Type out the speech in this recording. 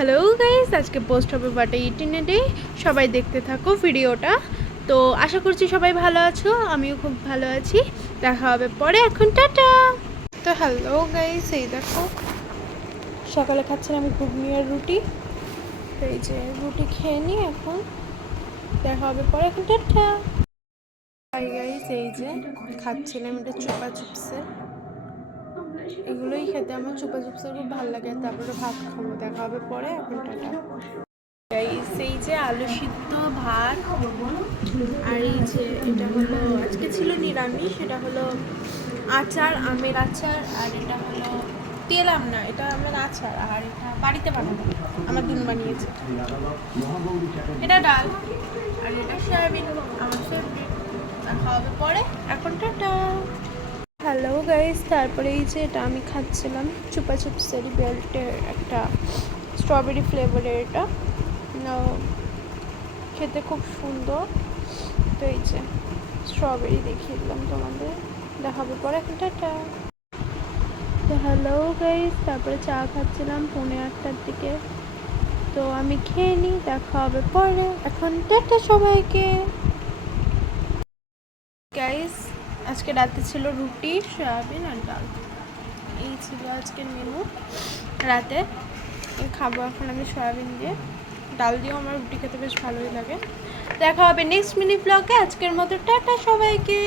Hello guys, আজকে post হবে বাটা 18 day. সবাই দেখতে থাকো ভিডিওটা। তো আশা করছি সবাই ভালো আছো, আমিও খুব ভালো আছি। দেখা হবে পরে, এখন টাটা। তো হ্যালো গাইস, এই দেখো সকালে খাচ্ছিলাম আমি ঘুগনি আর রুটি। তো এই যে রুটি খেয়ে নিই, এখন দেখা হবে পরে, এখন টাটা। হাই গাইস, এই যে খাচ্ছিলাম এটা চুপা চিপসের। এগুলোই খেতে আমার চুপা চিপসের খুব ভালো লাগে। তারপরে ভাত খাবো, দেখা হবে পরে, এখন টাটা। এই যে আলু সিদ্ধ ভাত, আর এই যে এটা হলো আজকে ছিল নিরামিষ, এটা হলো আচার, আমের আচার। আর এটা হলো তেল আম না, এটা আমরা আচার। আর এটা বাড়িতে বানাবো, আমার দিন বানিয়েছে। এটা ডাল, আর এটা সয়াবিন, আমার ফেভারিট। দেখা হবে পরে, এখন টাটা। হ্যালো গাইস, তারপরে এই যে এটা আমি খাচ্ছিলাম চুপা চিপসের বেল্টের একটা স্ট্রবেরি ফ্লেভারের। এটা খেতে খুব সুন্দর। তো এই যে স্ট্রবেরি দেখিয়ে দিলাম তোমাদের, দেখাবে পরে, এখন টাটা। তো হ্যালো গাইস, তারপরে চা খাচ্ছিলাম 8:30টার দিকে। তো আমি খেয়ে নিই, দেখা হবে পরে, এখন টাটা সবাইকে। গাইস, আজকে রাতে ছিল রুটি, সয়াবিন আর ডাল। এই ছিল আজকের মেনু রাতে। খাবো এখন আমি সয়াবিন দিয়ে, ডাল দিয়েও আমার রুটি খেতে বেশ ভালোই লাগে। দেখা হবে নেক্সট মিনি ব্লগে। আজকের মতো টাটা সবাইকে।